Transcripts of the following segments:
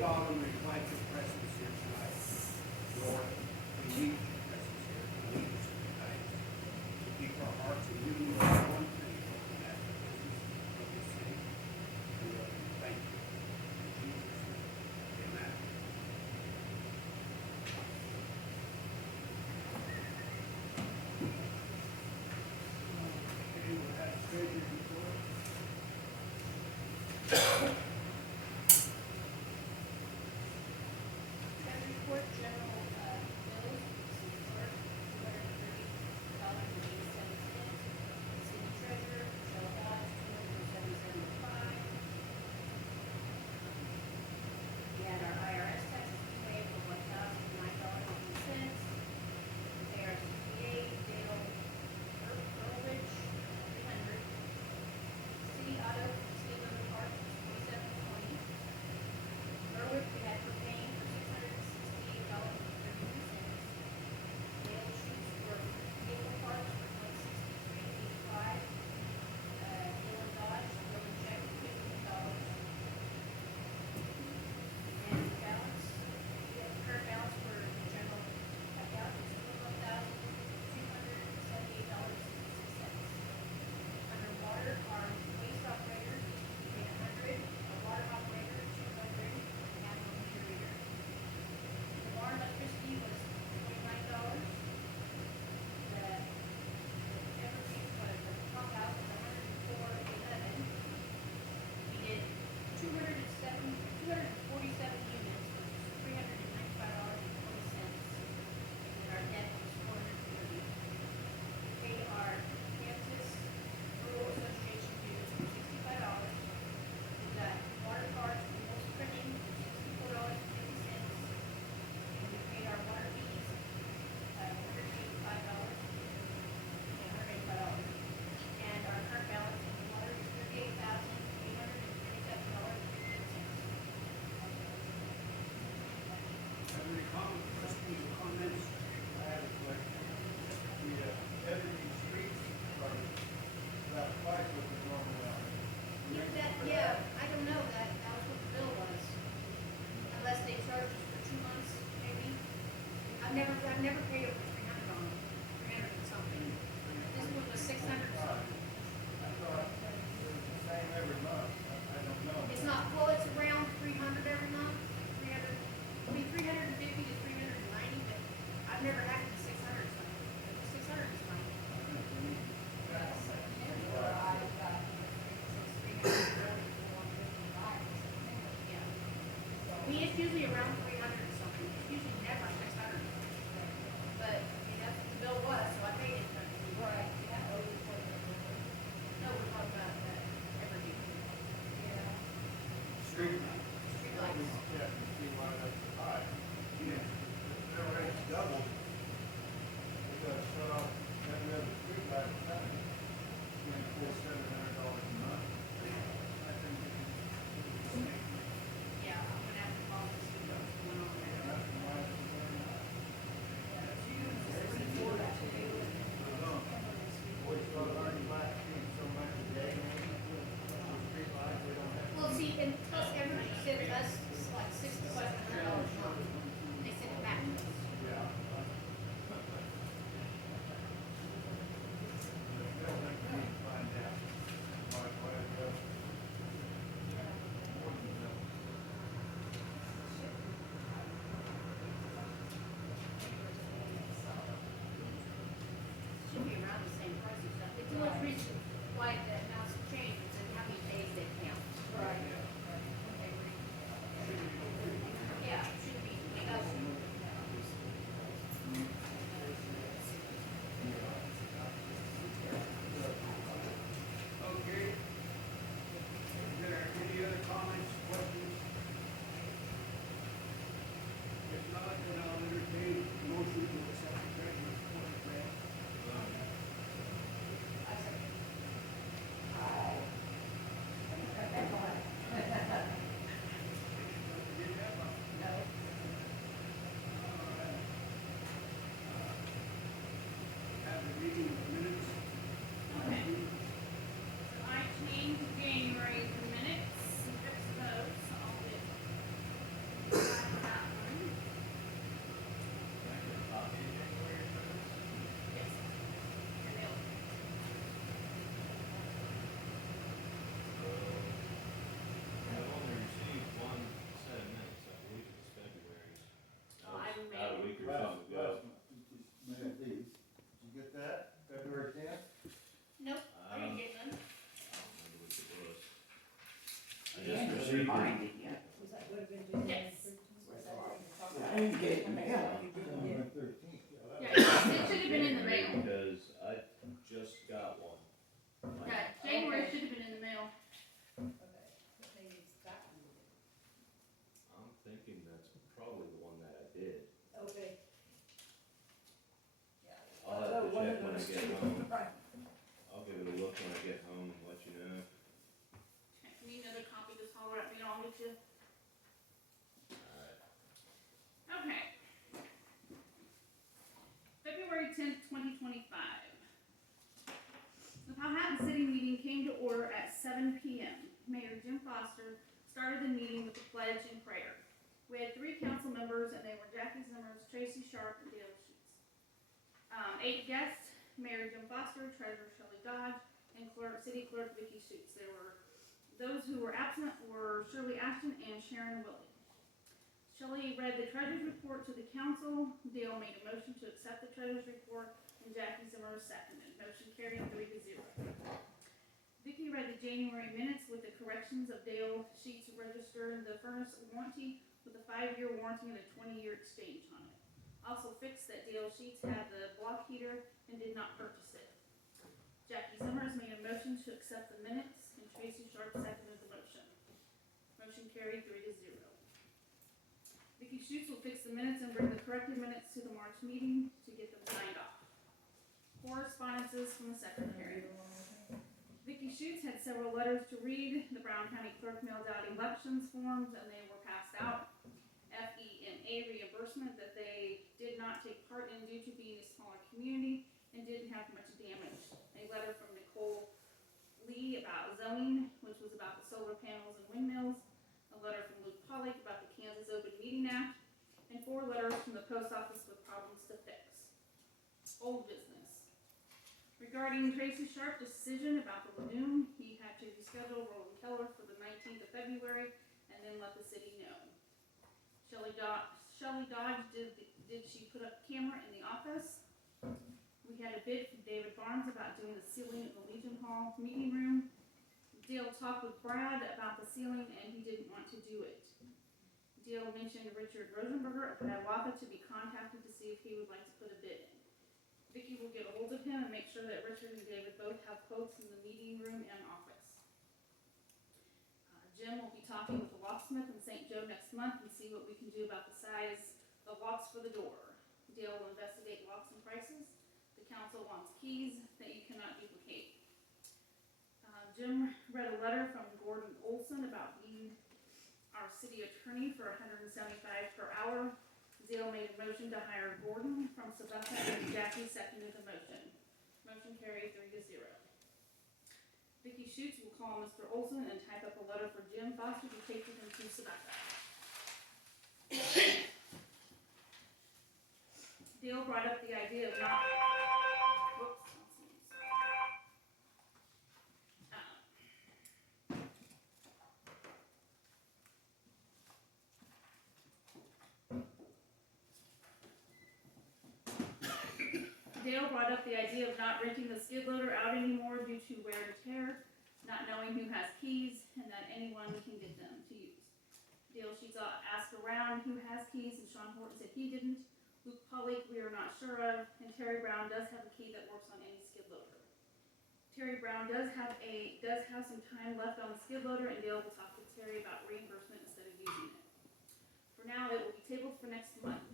solemnly pledge your presence here tonight. Lord, we need your presence here. We need you tonight to keep our hearts in you with one thing, and that's the business of your city. We love you. Thank you. In Jesus' name, amen. Okay, we'll have treasury report. Treasury report, general bills, city clerk, $230.87. City treasurer, Michelle Dodge, $277.05. We had our IRS taxes to pay for $1,009.02. We pay our CPA, Dale Earlrich, $300. City auto, city limit parts, $27.20. Berwick, we had propane for $668.32. Dale shoots for vehicle parts for $163.85. Dale and Dodge, Roman check, $15. And balance, we have current balance for the general account is $21,278.66. Under water, our waste operator, we pay $100, our water operator, $200, and our meter reader. The water and electricity was $29. The everything was, the pump out was $104.11. We did 247 units, which is $395.20. And our net was $430. We paid our Kansas Rural Association dues for $65. We got water cards for most printing for $64.50. And we paid our water fees, $185. And our current balance in the water is $38,837.15. Have any questions or comments? I have a question. The Evergy streets are about twice what they normally are. Yeah, I don't know, that was what the bill was. Unless they charged us for 2 months, maybe. I've never paid over 300 on them, 300 and something. This one was 600 something. I thought it was the same every month. I don't know. It's not, well, it's around 300 every month, 300, I mean, 350 to 390, but I've never had it 600 something. 600 is fine. Yeah. I mean, it's usually around 300 or something, it's usually never 600. But, I mean, that's what the bill was, so I paid it. Right. No, we're talking about Evergy. Yeah. Street light. Street lights. Yeah, you see why that's so high. Yeah. Their rate's doubled. We got to shut off every other street light in town. $700 a month. I think we can. Yeah, I'm gonna have to call and see what's going on And there. that's why it's very high. We started learning last year so much a day. Street lights, they don't have. Well, see, and plus Evergy sent us like 16 reminded you. Was that, would have been January Yes. 13th? Was that what you were talking I about? didn't get the mail. Yeah. 13th. Yeah, it should have been in the mail. Because I just got one. Yeah, January should have been in the mail. Okay, but maybe it's that one. I'm thinking that's probably the one that I did. Okay. Yeah. I'll have So to one check of when I those get two. home. Right. I'll give it a look when I get home and let you know. If you need another copy, just holler at me and I'll get you. Alright. Okay. February 10th, 2025. The Powhattan City meeting came to order at 7 p.m. Mayor Jim Foster started the meeting with the pledge and prayer. We had 3 council members, and they were Jackie Zimmers, Tracy Sharp, and Dale Schutz. 8 guests, Mayor Jim Foster, Treasurer Shelley Dodge, and City Clerk Vicki Schutz. Those who were absent were Shirley Ashton and Sharon Willie. Shelley read the treasurer's report to the council. Dale made a motion to accept the treasurer's report, and Jackie Zimmer seconded. Motion carried 3-0. Vicki read the January minutes with the corrections of Dale Sheets registered the furnace warranty with a 5-year warranty and a 20-year exchange on it. Also fixed that Dale Sheets had the block heater and did not purchase it. Jackie Zimmers made a motion to accept the minutes, and Tracy Sharp seconded the motion. Motion carried 3-0. Vicki Schutz will fix the minutes and bring the corrected minutes to the March meeting to get them signed off. Correspondences from the secretary. Vicki Schutz had several letters to read. The Brown County Clerk mailed out elections forms and they were passed out. FEMA reimbursement that they did not take part in due to being a smaller community and didn't have much damage. A letter from Nicole Lee about zoning, which was about the solar panels and windmills. A letter from Luke Pollock about the Kansas Open Meeting Act, and 4 letters from the post office with problems to fix. Old business. Regarding Tracy Sharp's decision about the lagoon, he had to reschedule Roland Keller for the 19th of February and then let the city know. Shelley Dodge, did she put up a camera in the office? We had a bid from David Barnes about doing the ceiling in the Legion Hall meeting room. Dale talked with Brad about the ceiling and he didn't want to do it. Dale mentioned Richard Rosenberger of Powhattan to be contacted to see if he would like to put a bid in. Vicki will get a hold of him and make sure that Richard and David both have quotes in the meeting room and office. Jim will be talking with the locksmith in St. Joe next month and see what we can do about the size of locks for the door. Dale will investigate locks and prices. The council wants keys that you cannot duplicate. Jim read a letter from Gordon Olson about being our city attorney for $175 per hour. Dale made a motion to hire Gordon from Sylvester, and Jackie seconded the motion. Motion carried 3-0. Vicki Schutz will call Mr. Olson and type up a letter for Jim Foster to take with him to Sabata. Dale brought up the idea of not. Whoops. Dale brought up the idea of not renting the skid loader out anymore due to wear and tear, not knowing who has keys, and that anyone can get them to use. Dale Sheets asked around who has keys, and Sean Horton said he didn't. Luke Pollock, we are not sure of, and Terry Brown does have a key that works on any skid loader. Terry Brown does have some time left on the skid loader, and Dale will talk to Terry about reimbursement instead of using it. For now, it will be tabled for next month.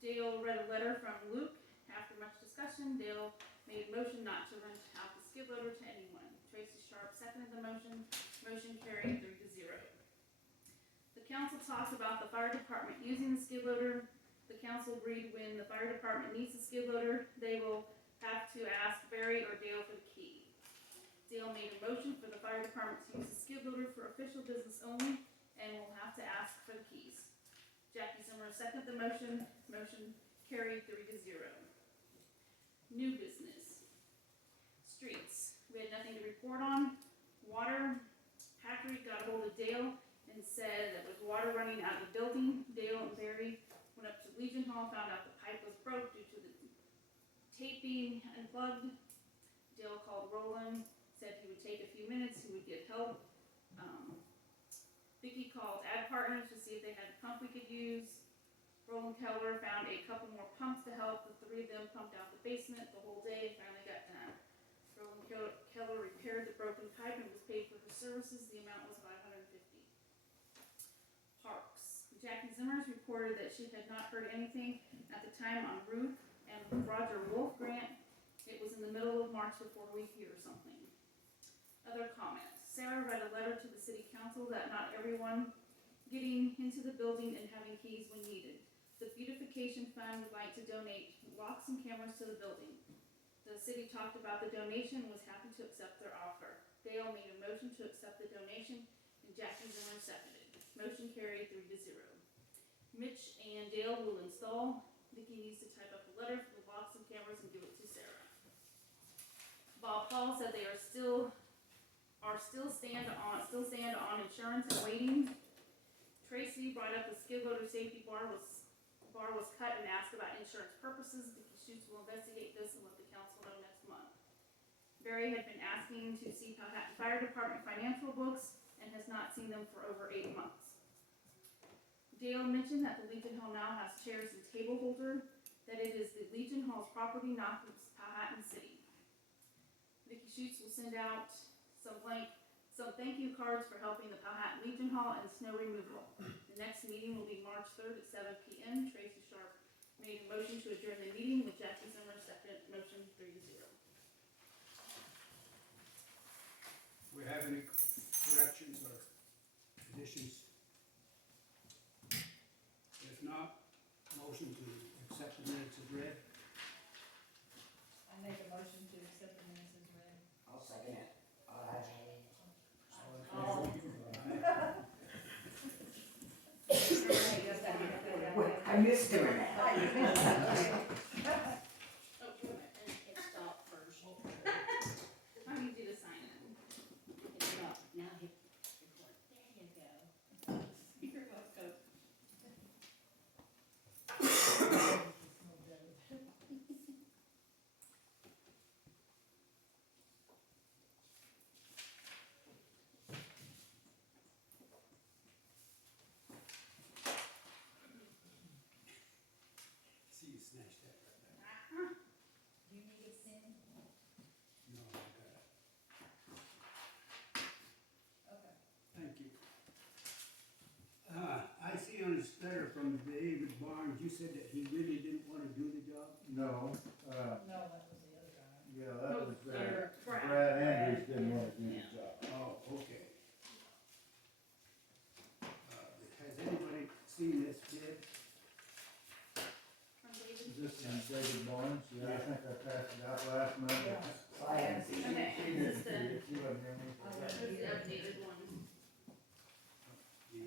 Dale read a letter from Luke. After much discussion, Dale made a motion not to rent out the skid loader to anyone. Tracy Sharp seconded the motion. Motion carried 3-0. The council talked about the fire department using the skid loader. The council agreed when the fire department needs the skid loader, they will have to ask Barry or Dale for the key. Dale made a motion for the fire department to use the skid loader for official business only, and will have to ask for the keys. Jackie Zimmer seconded the motion. Motion carried 3-0. New business. Streets. We had nothing to report on. Water. Patrick got a hold of Dale and said there was water running out of the building. Dale and Barry went up to Legion Hall, found out the pipe was broke due to the tape being unplugged. Dale called Roland, said he would take a few minutes, he would get help. Vicky called Ad Partners to see if they had a pump we could use. Roland Keller found a couple more pumps to help. The 3 of them pumped out the basement the whole day and finally got done. Roland Keller repaired the broken pipe and was paid for her services. The amount was $550. Parks. Jackie Zimmers reported that she had not heard anything at the time on Ruth and Roger Wolf grant. It was in the middle of March before we hear something. Other comments. Sarah read a letter to the city council that not everyone getting into the building and having keys when needed. The beautification fund would like to donate locks and cameras to the building. The city talked about the donation and was happy to accept their offer. Dale made a motion to accept the donation and Jackie Zimmer seconded. Motion carried 3-0. Mitch and Dale will install. Vicky needs to type up a letter for the locks and cameras and give it to Sarah. Bob Paul said they still stand on insurance and waiting. Tracy brought up the skid loader safety bar was cut and asked about insurance purposes. Vicky Schutz will investigate this and let the council know next month. Barry had been asking to see Powhattan Fire Department financial books and has not seen them for over 8 months. Dale mentioned that the Legion Hall now has chairs and table holder, that it is the Legion Hall's property, not Powhattan City. Vicky Schutz will send out some thank you cards for helping the Powhattan Legion Hall and snow removal. The next meeting will be March 3rd at 7 p.m. Tracy Sharp made a motion to adjourn the meeting with Jackie Zimmer second. Motion 3-0. We have any corrections or additions? If not, motion to accept the minutes as read. I make a motion to accept the minutes as read. I'll second it. Aye. All in favor? Wait, I missed him in that. Oh, wait a minute. It stopped first. I need you to sign it. It stopped. Now hit record. There you go. You're welcome. See, you snatched that right back. Do you need a pen? No, I got it. Okay. Thank you. I see on his letter from David Barnes, you said that he really didn't want to do the job? No, No, that was the other guy. yeah, that was, Brad. Brad Andrews didn't want to do the Yeah. job. Oh, okay. Has anybody seen this bid? From David? Is this from David Barnes? Yeah, I think I passed it out last month. Yeah. I haven't seen it. Okay, She this didn't is see the, it, she wasn't here. this is the updated one. The,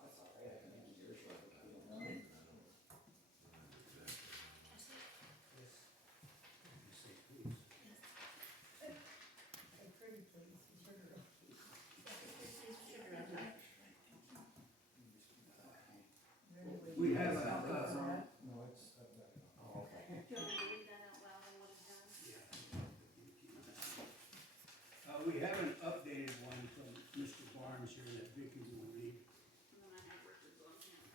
That's all right, I can make yours right. this, you say please. Hey, pretty please, sugar. We have a, No, it's up there. Oh, okay. Do you want me to read that out loud and what it has? we have an updated one from Mr. Barnes here that Vicky will read. And then I have Richard's on here.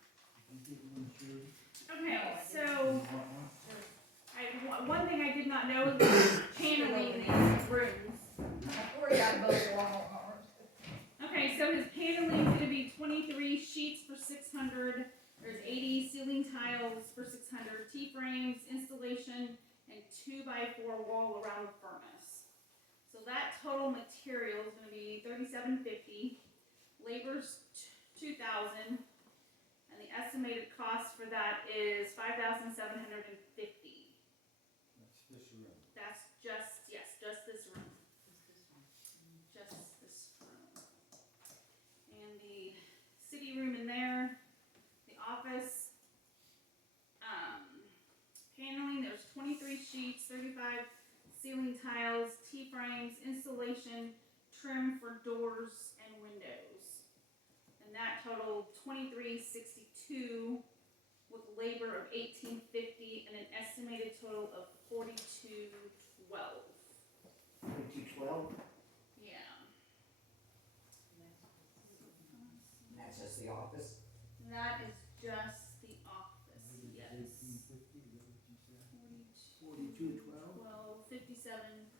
You get one, sure? Okay, so You want one? one thing I did not know is paneling these rooms. Before you got both long arms. Okay, so his paneling is gonna be 23 sheets for 600. There's 80 ceiling tiles for 600, T-frames, installation, and 2x4 wall around the furnace. So that total material is gonna be $37.50. Labor's $2,000, and the estimated cost for that is $5,750. That's this room. That's just this room. Just this room. And the city room in there, the office, paneling, there's 23 sheets, 35 ceiling tiles, T-frames, installation, trim for doors and windows. And that totaled $23.62 with labor of $18.50 and an estimated total of $42.12. 2212, Yeah. and that's just the office. That is just the office, yes. 1850, is that what you said? 4212? 57.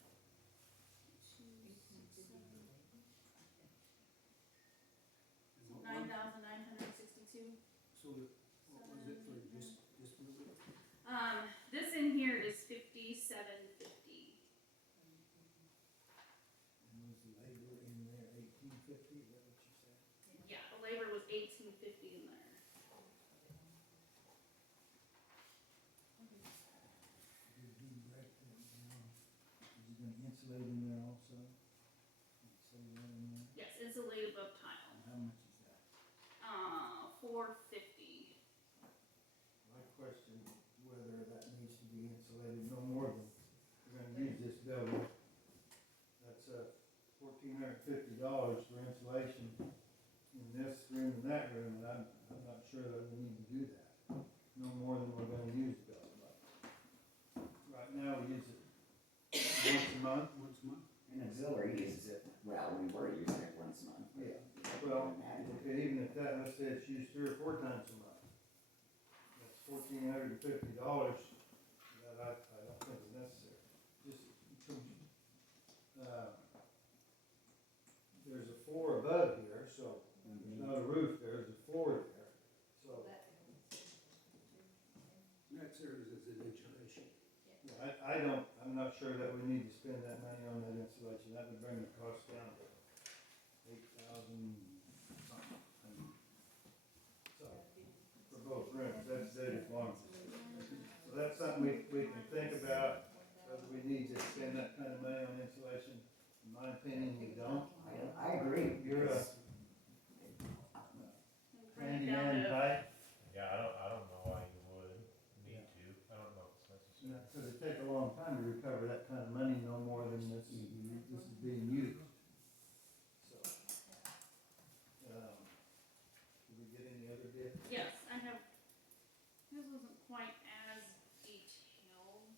And what one- 9,962. So what was it for this building? This in here is 5750. And was the labor in there 1850, is that what you said? Yeah, the labor was 1850 in there. Did he break that down? Is he gonna insulate in there also? Did it say that in there? Yes, insulated above tile. And how much is that? 450. My question, whether that needs to be insulated no more than, we're gonna use this building. That's $1,450 for insulation in this room and that room, and I'm not sure that we need to do that. No more than we're gonna use the building. Right now, we use it once a month. Once a month? And auxiliary uses it, well, we were using it once a month. Yeah. Well, and even at that, let's say it's used 3 or 4 times a month. That's $1,450 that I don't think is necessary. Just, there's a floor above here, so there's not a roof there, there's a floor there. So, That serves as an insulation. I'm not sure that we need to spend that money on that insulation. That would bring the cost down to 8,000 something. So, for both rooms, that's dated long. So that's something we can think about, whether we need to spend that kind of money on insulation. In my opinion, we don't. I agree. You're a Bring it down handyman to, type. Yeah, I don't know why you would need to, I don't know if it's necessary. Because it take a long time to recover that kind of money, no more than this is being used. So, did we get any other bids? yes, I have, this wasn't quite as detailed.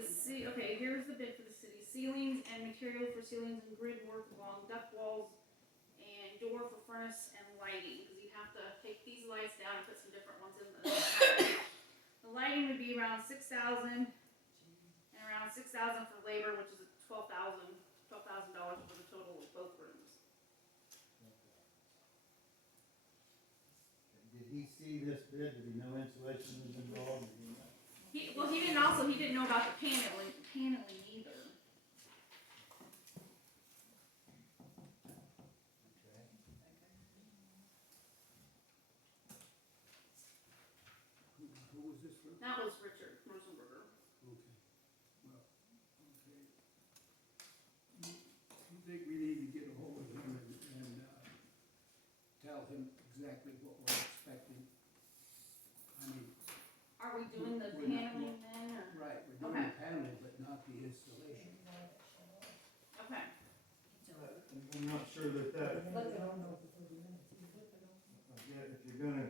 Let's see, okay, here's the bid for the city. Ceilings and material for ceilings and grid work along duct walls and door for furnace and lighting, because you have to take these lights down and put some different ones in the The lighting would be around 6,000 and around 6,000 for labor, which is $12,000 for the total of both rooms. Did he see this bid? Did he know insulation was involved? Did he know? He didn't know about the paneling either. Okay. Who was this from? That was Richard Rosenberger. Okay. Well, okay. You think we need to get a hold of him and tell him exactly what we're expecting? I mean, Are we doing the We're not- paneling then, or? right, we're doing the paneling, but not the installation. Okay. I'm not sure that Look at them. if you're gonna,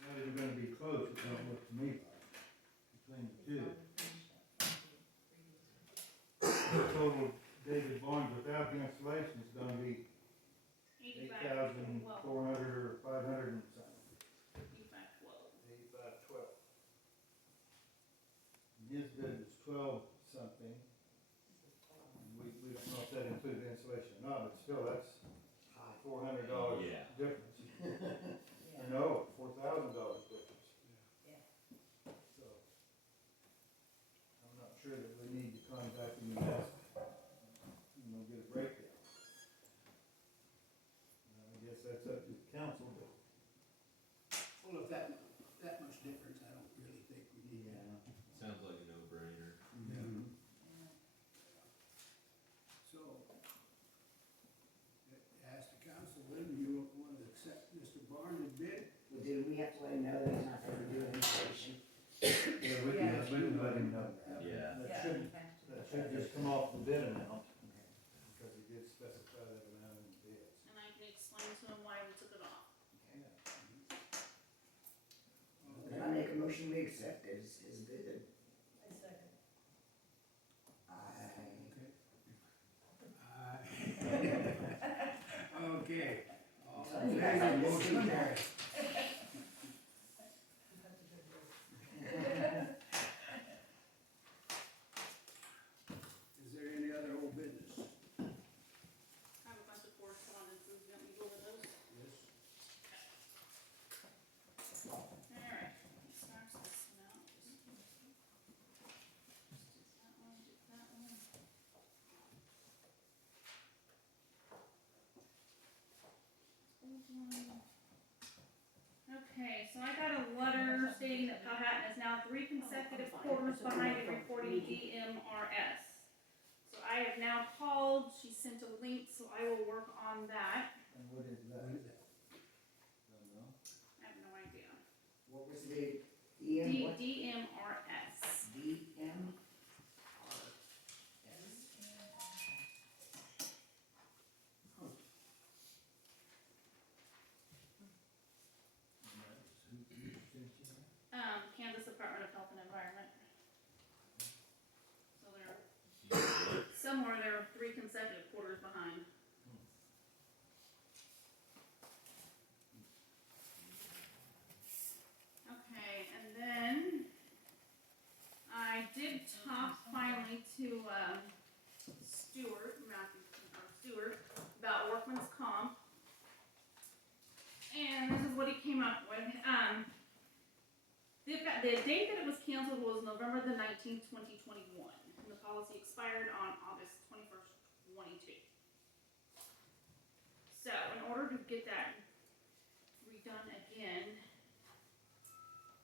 now you're gonna be close, it don't look to me like, between the two. The total David Barnes without the installation is gonna be 8,400 or 500 and something. 8512. 8512. And his bid was 12 something. And we don't know if that included insulation or not, but still, that's $400 Yeah. difference. Or no, $4,000 difference. So, I'm not sure that we need to contact him and ask, get a breakdown. I guess that's up to the council, but. Well, if that much difference, I don't really think we need that. Sounds like a no-brainer. Mhm. So, ask the council, then you want to accept Mr. Barnes' bid? Well, do we have to let him know that he's not gonna do insulation? Yeah, we can let him know. Yeah. That should just come off the bid amount, because he did specify that amount in the bids. And I can explain to him why we took it off. But I make motion we accept as bid. I second. Okay. All So in you guys favor, have this motion one. carries. That's a good word. Is there any other old business? I have a bunch of correspondences, you want me to go over those? Yes. Alright, starts this one out. Just do that one, do that one. Old one. Okay, so I got a letter stating that Powhatan is now 3 consecutive quarters behind in reporting DMRS. So I have now called, she sent a link, so I will work on that. And what is that? What is that? Don't know. I have no idea. What was the EM, what? DMRS. DMRS. Kansas Department of Health and Environment. So they're, somewhere they're 3 consecutive quarters behind. Okay, and then I did talk finally to, Stewart, about workman's comp. And this is what he came up with. The date that it was canceled was November the 19th, 2021, and the policy expired on August 21st, 22. So, in order to get that redone again,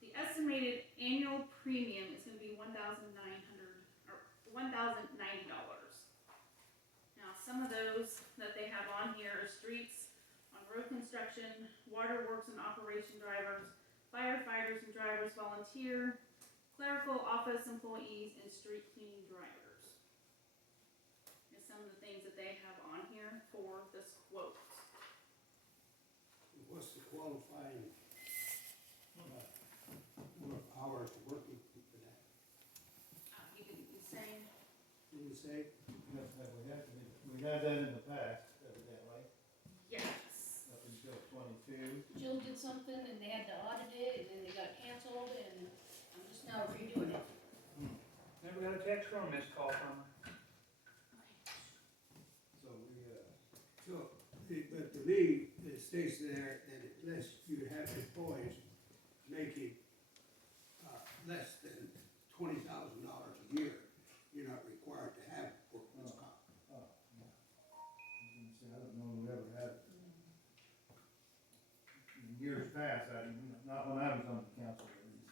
the estimated annual premium is going to be $1,090. Now, some of those that they have on here are streets, on road construction, water works and operation drivers, firefighters and drivers volunteer, clerical office employees, and street cleaning drivers. Is some of the things that they have on here for this quote. What's the qualifying, hours working for that? You saying? Did you say? We had that in the past, evidently, Yes. up until 22. Jill did something and they had to audit it and then they got canceled and I'm just now redoing it. Never got a text or a missed call from her. So we, But the league, it states there that unless you have employees making, less than $20,000 a year, you're not required to have workman's comp. I don't know if we ever had it. In years past, not when I was on the council, at least.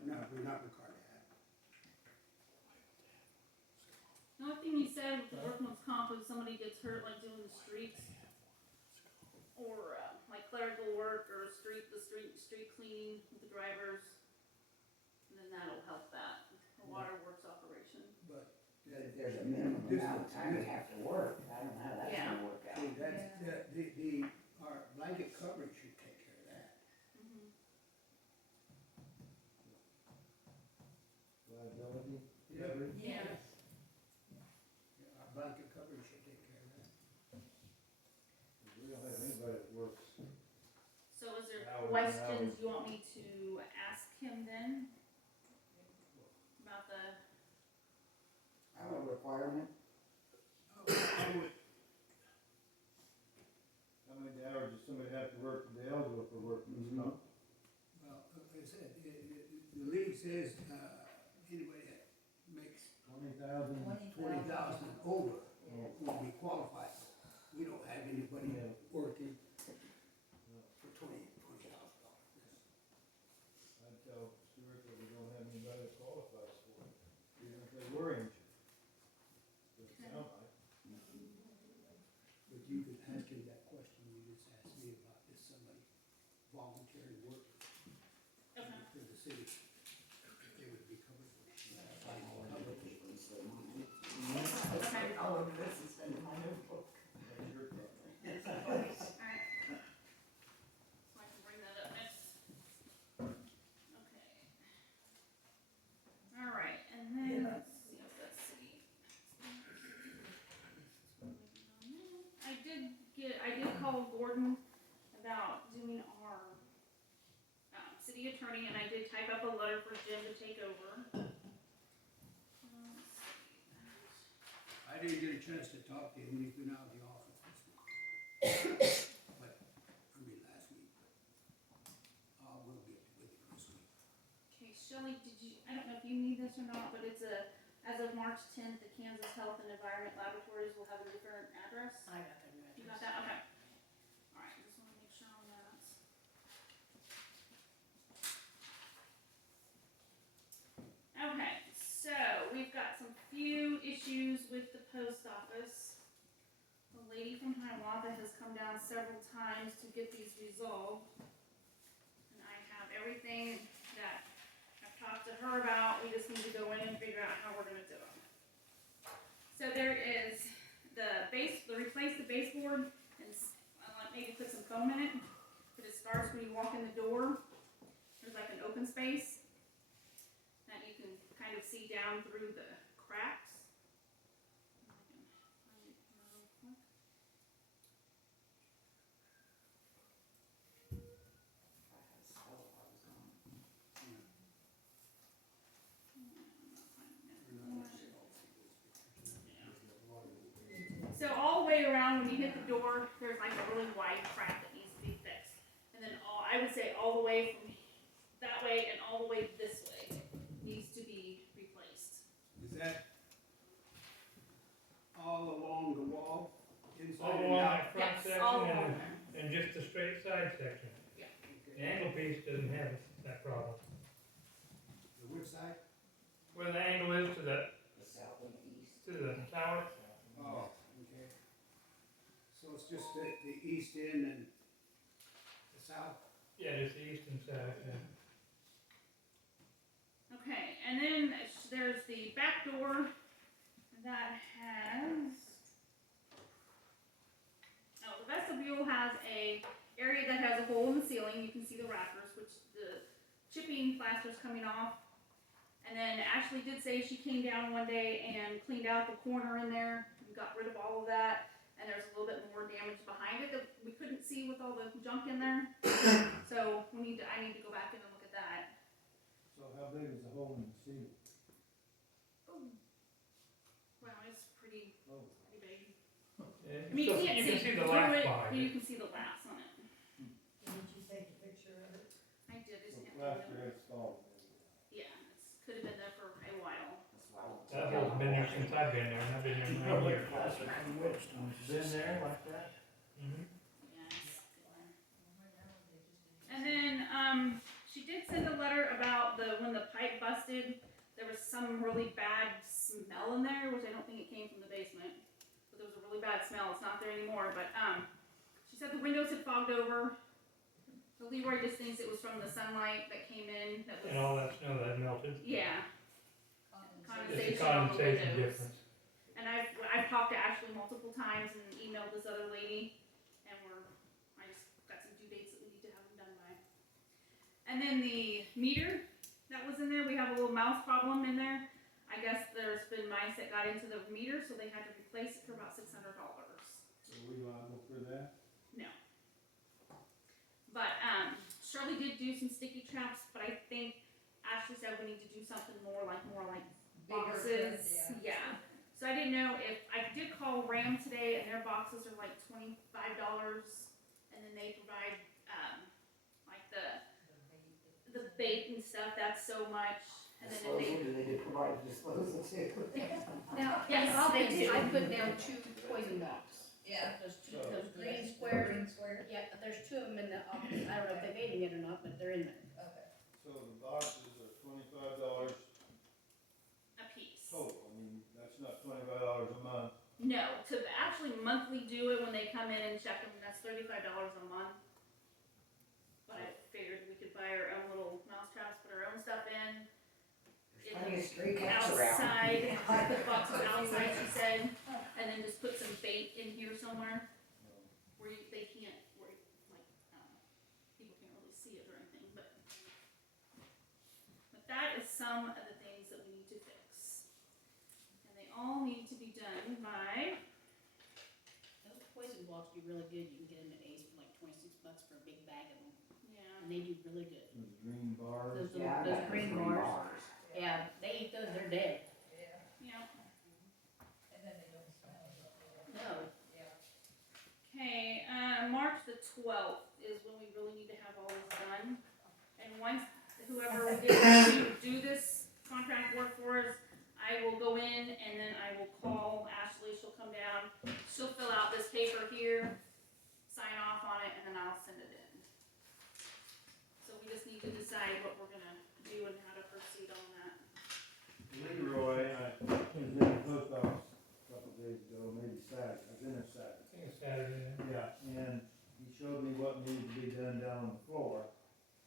We're not required to have. The only thing he said with the workman's comp is somebody gets hurt like doing the streets, or like clerical work, or street cleaning with the drivers, and then that'll help that, the waterworks operation. But But if there's a minimum amount of time you have to work, I don't know how that's Yeah. gonna work out. see, our blanket coverage should take care of that. Liability. Yeah. Yeah. Our blanket coverage should take care of that. We don't have anybody that works. So is there Hours and questions hours. you want me to ask him then? About the, Our requirement, I would, How many hours does somebody have to work to be eligible for workman's comp? well, like I said, the league says, anybody that makes 20,000? 20,000 and over will be qualified. We don't have anybody working for $20,000. I'd tell Stuart that we don't have anybody that qualifies for it, even if they were injured. Doesn't sound like. But you could ask him that question you just asked me about, is somebody volunteering work okay, for the city? They would be covered. all of the people, so okay, all of this is in my notebook. That's your problem. alright. So I can bring that up next. Okay. attorney, and I did type up a letter for Jim to take over. I didn't get a chance to talk to him, he's been out of the office this week. But, last week, but, we'll get with it this week. Okay, Shelley, I don't know if you need this or not, but it's as of March 10th, the Kansas Health and Environment Laboratories will have a different address. I got that new You got address. that? Okay. All right, just want to make sure on that. Okay, so we've got some few issues with the post office. The lady from Hiawatha has come down several times to get these resolved. And I have everything that I've talked to her about. We just need to go in and figure out how we're gonna do it. So there is replace the baseboard and maybe put some foam in it. But it starts when you walk in the door. There's like an open space that you can kind of see down through the cracks. So all the way around, when you hit the door, there's like a really wide crack that needs to be fixed. And then I would say all the way from that way and all the way this way needs to be replaced. Is that all along the wall, inside All and along out? that front Yes, all section along there. and just the straight side section. The angle piece doesn't have that problem. The which side? Where the angle is to the south and the east. tower. Oh, okay. So it's just the east end and the south? Yeah, just the east and south, yeah. Okay, and then there's the back door that has, the vestibule has a area that has a hole in the ceiling. You can see the rafters, which the chipping plaster's coming off. And then Ashley did say she came down one day and cleaned out the corner in there and got rid of all of that. And there's a little bit more damage behind it that we couldn't see with all the junk in there. So I need to go back in and look at that. So how big is the hole in the ceiling? Well, it's pretty Oh. big. Yeah, I mean, you can't you can see the through laugh it, behind but you it. can see the laughs on it. Did you take a picture of it? I did, So isn't it? plaster installed. Yeah, could have been there for a while. That's why I don't That take hole's out been there the since wall. I've been there, and I've been there 9 years. Been there like that? Mm-hmm. Yes. And then, she did send a letter about when the pipe busted, there was some really bad smell in there, which I don't think it came from the basement. But there was a really bad smell, it's not there anymore, but, she said the windows had fogged over. So Leroy just thinks it was from the sunlight that came in, that was. And all that snow that melted. Yeah, It's condensation a on the condensation windows. difference. And I've talked to Ashley multiple times and emailed this other lady, and I just got some due dates that we need to have them done by. And then the meter that was in there, we have a little mouse problem in there. I guess there's been mice that got into the meter, so they had to replace it for about $600. So we liable for that? No. But, Shirley did do some sticky traps, but I think Ashley said we need to do something more like Bigger, boxes. Yeah. So I didn't know I did call Ram today, and their boxes are like $25, and then they provide, like the bait and stuff, that's so much. And then if Disposal, do they provide disposal too? Now, Yes, all they they did, do. I put down 2 poison rocks. Yeah. Those green squares. Green square? Yeah, there's 2 of them in the office. I don't know if they've eaten it or not, but they're in there. Okay. So the boxes are $25 a piece. total, I mean, that's not $25 a month. No, to actually monthly do it when they come in and check them, that's $35 a month. But I figured we could buy our own little mouse traps, put our own stuff in. Plenty of stray cats around. Outside, put boxes outside, she said, and then just put some bait in here somewhere where they can't, people can't really see it or anything, but that is some of the things that we need to fix. And they all need to be done by, Those poison blocks do really good. You can get them at Ace for like $26 for a big bag of them. yeah, and they do really good. Those green bars. Those, Yeah, I those got green green bars, yeah, they eat those, they're dead. Yeah, Yeah. and then they don't smell as well. No, Yeah. Okay, March the 12th is when we really need to have all this done. And once whoever we get to do this contract work for us, I will go in and then I will call Ashley, she'll come down, she'll fill out this paper here, sign off on it, and then I'll send it in. So we just need to decide what we're gonna do and how to proceed on that. Leroy, I was in the post office a couple days ago, maybe Saturday, I was in there Saturday. I think it's Saturday. Yeah, and he showed me what needed to be done down on the floor,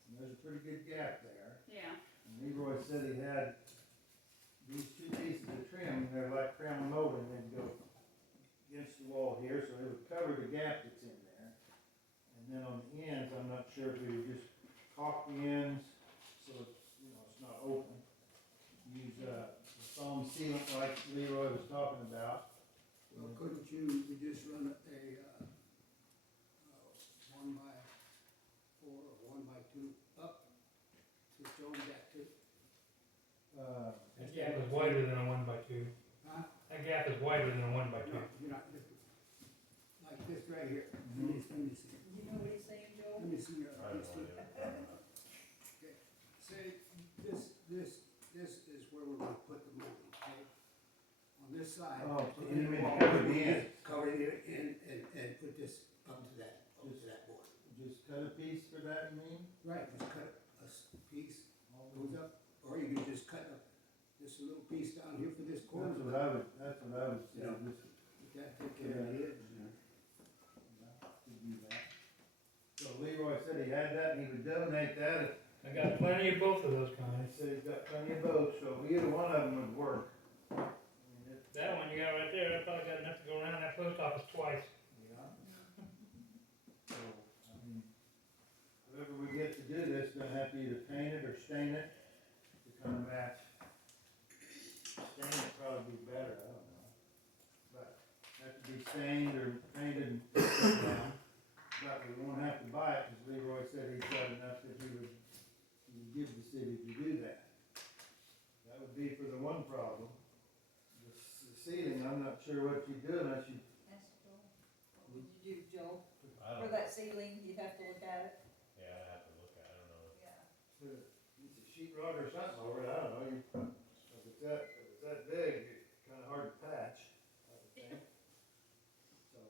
and there's a pretty good gap there. Yeah. And Leroy said he had these two pieces of trim, they're like crown molding, they'd go against the wall here, so it would cover the gap that's in there. And then on the ends, I'm not sure if we would just caulk the ends, so it's, you know, it's not open. Use, the foam sealant like Leroy was talking about. Well, couldn't you just run a, 1x4 or 1x2 up to show them that too? That gap is wider than a 1x2. Huh? That gap is wider than a 1x2. No, you're not, like this right here. Mhm. Let me see. You know what he's saying, Joe? Let me see your, I let me have no see. idea. Okay, say, this is where we're gonna put the molding, okay? On this side. Oh, so in you the mean wall, cover the we ends. Cover it and put this up to that board. Just cut a piece for that, you mean? Right, just cut a piece, all goes up, or you can just cut just a little piece down here for this corner. That's what I would say, Yeah. just, But that take care of the edge. to do that. So Leroy said he had that and he would donate that, I got plenty of both of those he kinds. said he's got plenty of both, so either one of them would work. I mean, That one you got right there, I probably got enough to go around that post office twice. yeah. So, I mean, whoever we get to do this, gonna have to either paint it or stain it to kind of match. Stain would probably be better, I don't know. But, have to be stained or painted and put down. But we won't have to buy it, because Leroy said he's got enough that he would give the city to do that. That would be for the one problem. The ceiling, I'm not sure what you do unless you, That's Joe. What would you do, Joe? I For don't, that ceiling, you'd have to look at it. yeah, I have to look at, I don't know. Yeah. put a piece of sheet rock or something over it, I don't know, if it's that big, it's kinda hard to patch, I would think. So,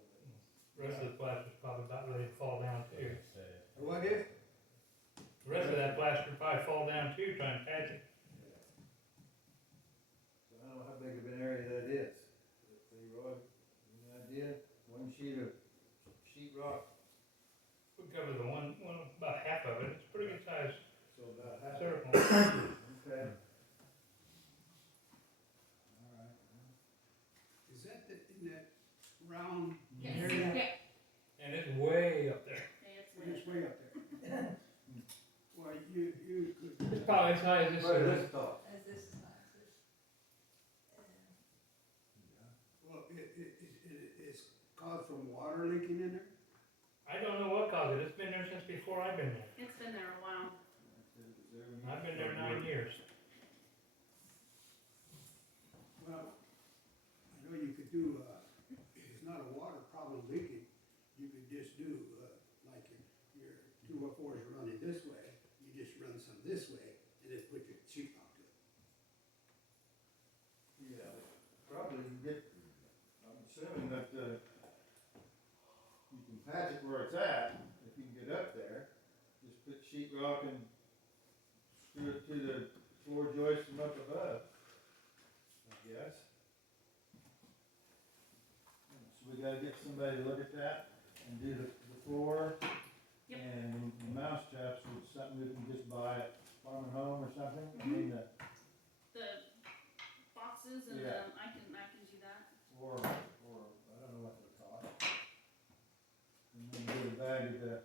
The rest of the plaster's probably about ready to fall down too. Say, What is? The rest of that plaster probably fall down too, trying to patch it. So I don't know how big of an area that is. Leroy, any idea? One sheet of sheet rock, We cover the one, about half of it, it's a pretty good size so about half. circle. Okay. All right. Is that in that round Yes. area? Yeah. And it's way up there. Okay, it's It's way up there. Well, you could. It's probably as high as this What is. is this called? As this is nice. Well, it's caused from water leaking in there? I don't know what caused it, it's been there since before I've been there. It's been there a while. I've been there 9 years. Well, I know you could do, if it's not a water problem leaking, you could just do, like your 204s are running this way, you just run some this way, and then put your sheet rock to it. Yeah, probably you get, I'm assuming that, you can patch it where it's at, if you can get up there. Just put sheet rock and screw it to the floor joist from up above, I guess. So we gotta get somebody to look at that and do the floor. Yep. And the mouse traps was something we can just buy at Farm and Home or something, I mean, The boxes and Yeah. I can do that. or, I don't know what they cost. And then get a bag of the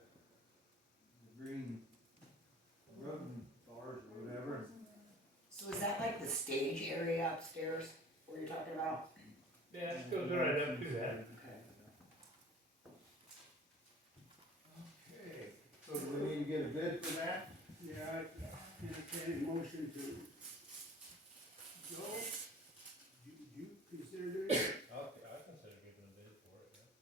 green rodent bars or whatever. So is that like the stage area upstairs, where you're talking about? Yeah, it goes right up to that. Okay. Okay. So do we need to get a bid for that? Yeah, I entertain a motion to go. Do you consider doing it? I consider giving a bid for it, yeah.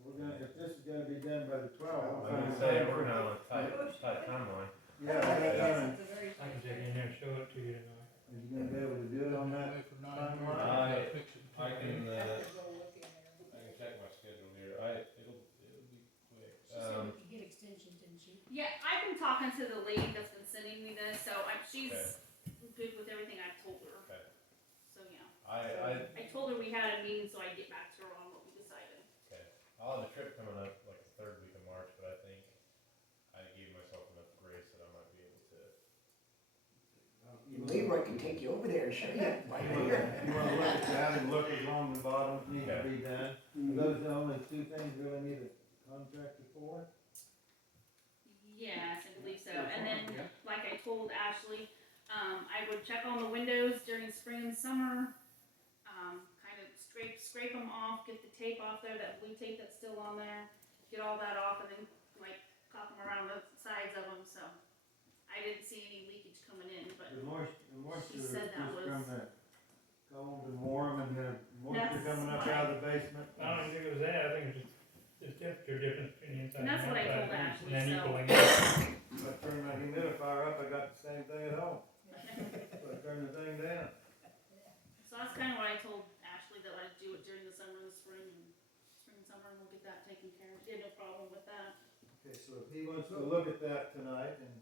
We're gonna, if this is gonna be done by the 12th. I was gonna say, we're kind of on a tight timeline. Yeah, Yes, it's a very I can tight take in there and show it to you tonight. is you gonna be able to do it on that timeline? I can, I have to go look in there. I can check my schedule here, it'll be quick. She said we could get extensions, didn't she? Yeah, I've been talking to the lady that's been sending me this, so she's good with everything I've told her. Okay. So, yeah. I I told her we had a meeting, so I'd get back to her on what we decided. I'll have a trip coming up like the third week of March, but I think I gave myself enough grace that I might be able to. Leroy can take you over there and show you. You wanna look at that and look along the bottoms need to be done? Are those the only two things we really need a contractor for? Yes, I believe so. And then, like I told Ashley, I would check on the windows during spring and summer. Kind of scrape them off, get the tape off there, that blue tape that's still on there, get all that off, and then like caulk them around the sides of them. So I didn't see any leakage coming in, but The moisture She said is that was- from the cold and warm and the moisture That's coming up out of the basement. I don't think it was that, I think it was just the temperature difference between the inside And and that's what I outside. told Ashley, And then so- equaling out. If I turn my humidifier up, I got the same thing at home. So I turn the thing down. So that's kind of what I told Ashley, that I'd do it during the summer and spring and summer, and we'll get that taken care of. She had no problem with that. Okay, so if he wants to look at that tonight and